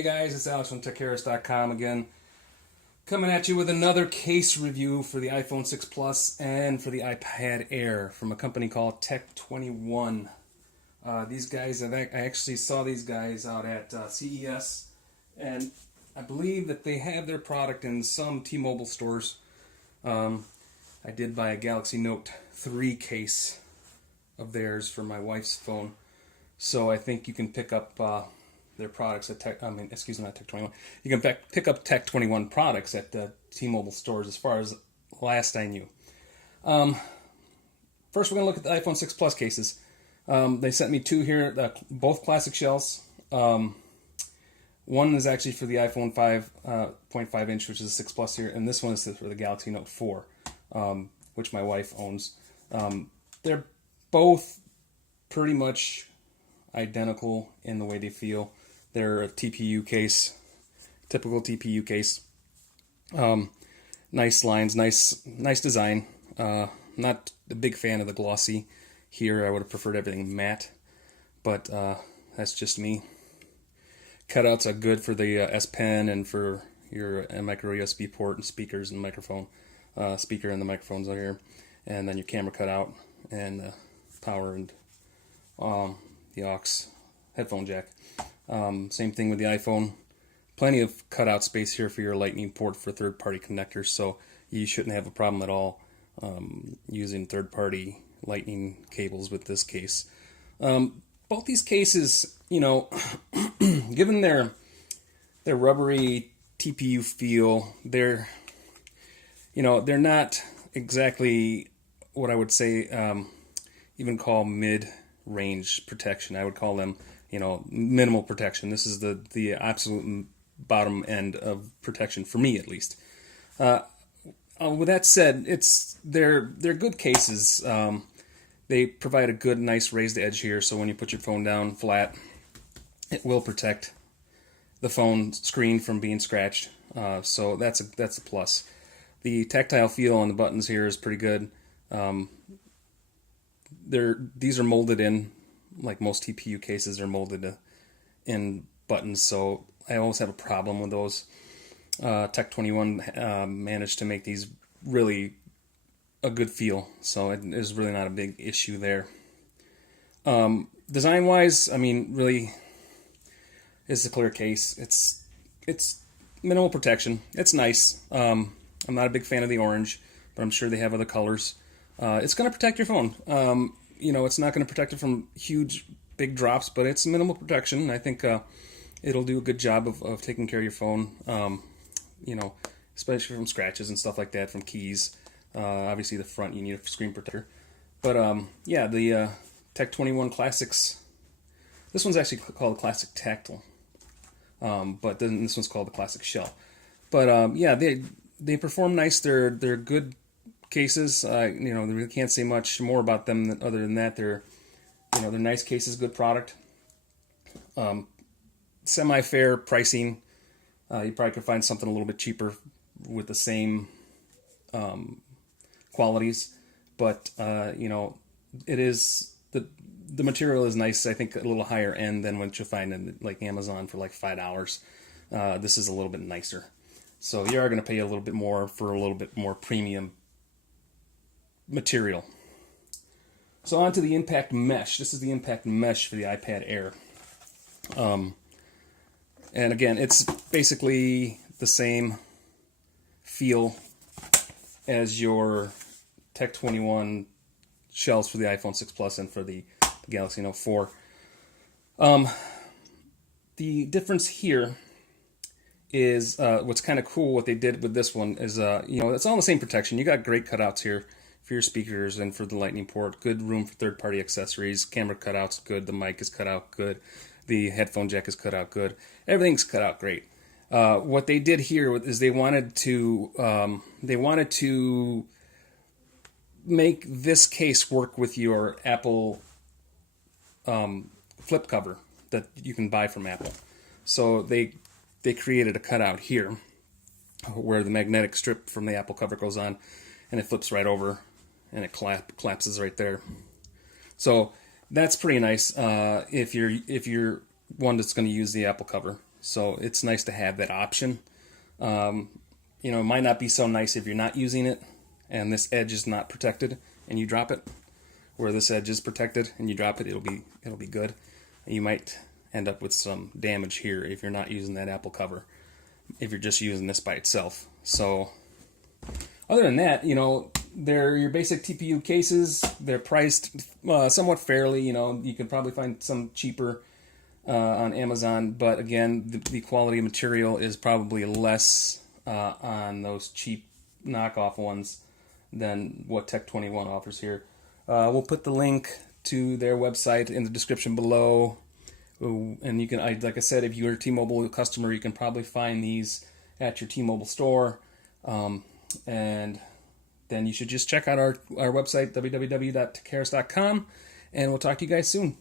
Hey guys, it's Alex from Tech21 again, coming at you with another case review for the iPhone 6 Plus and for the iPad Air from a company called Tech21. These guys, I actually saw these guys out at CES, and I believe that they have their product in some T-Mobile stores. I did buy a Galaxy Note 3 case of theirs for my wife's phone, so I think you can pick up their products at not Tech21. You can pick up Tech21 products at T-Mobile stores as far as last I knew. First, we're going to look at the iPhone 6 Plus cases. They sent me two here, both classic shells. One is actually for the iPhone 5.5 inch, which is a 6 Plus here, and this one is for the Galaxy Note 4, which my wife owns. They're both pretty much identical in the way they feel. They're a TPU case, typical TPU case. Nice lines, nice design. Not a big fan of the glossy here. I would have preferred everything matte, but that's just me. Cutouts are good for the S Pen and for your micro USB port and speakers and microphone. Speaker and the microphones are here, and then your camera cutout and the power and the aux headphone jack. Same thing with the iPhone. Plenty of cutout space here for your Lightning port for third-party connectors, so you shouldn't have a problem at all using third-party Lightning cables with this case. Both these cases, given their rubbery TPU feel, they're not exactly what I would say even call mid-range protection. I would call them, minimal protection. This is the absolute bottom end of protection for me, at least. With that said, they're good cases. They provide a good, nice raised edge here, so when you put your phone down flat, it will protect the phone screen from being scratched. So that's a plus. The tactile feel on the buttons here is pretty good. These are molded in, like most TPU cases are molded in buttons, so I always have a problem with those. Tech21 managed to make these really a good feel, so there's really not a big issue there. Design-wise, really, it's a clear case. It's minimal protection. It's nice. I'm not a big fan of the orange, but I'm sure they have other colors. It's going to protect your phone. It's not going to protect it from huge, big drops, but it's minimal protection. I think it'll do a good job of taking care of your phone, especially from scratches and stuff like that, from keys. Obviously, the front, you need a screen protector. But, the Tech21 Classics, this one's actually called the Classic Tactile, but then this one's called the Classic Shell. But, they perform nice. They're good cases. We really can't say much more about them other than that. They're nice cases, good product. Semi-fair pricing. You probably could find something a little bit cheaper with the same qualities, but it is the material is nice. I think a little higher end than what you'll find in like Amazon for like $5. This is a little bit nicer, so you are going to pay a little bit more for a little bit more premium material. So on to the impact mesh. This is the impact mesh for the iPad Air. And again, it's basically the same feel as your Tech21 shells for the iPhone 6 Plus and for the Galaxy Note 4. The difference here is what's kind of cool. What they did with this one is, it's all the same protection. You got great cutouts here for your speakers and for the Lightning port. Good room for third-party accessories. Camera cutouts good. The mic is cut out good. The headphone jack is cut out good. Everything's cut out great. What they did here is they wanted to make this case work with your Apple flip cover that you can buy from Apple. So they created a cutout here where the magnetic strip from the Apple cover goes on, and it flips right over, and it collapses right there. So that's pretty nice if you're one that's going to use the Apple cover. So it's nice to have that option. You know, it might not be so nice if you're not using it and this edge is not protected and you drop it. Where this edge is protected and you drop it, it'll be good. You might end up with some damage here if you're not using that Apple cover, if you're just using this by itself. So other than that, you know, they're your basic TPU cases. They're priced somewhat fairly. You know, you can probably find some cheaper on Amazon, but again, the quality of material is probably less on those cheap knockoff ones than what Tech21 offers here. We'll put the link to their website in the description below. And you can, like I said, if you're a T-Mobile customer, you can probably find these at your T-Mobile store. And then you should just check out our website, www.techharris.com, and we'll talk to you guys soon.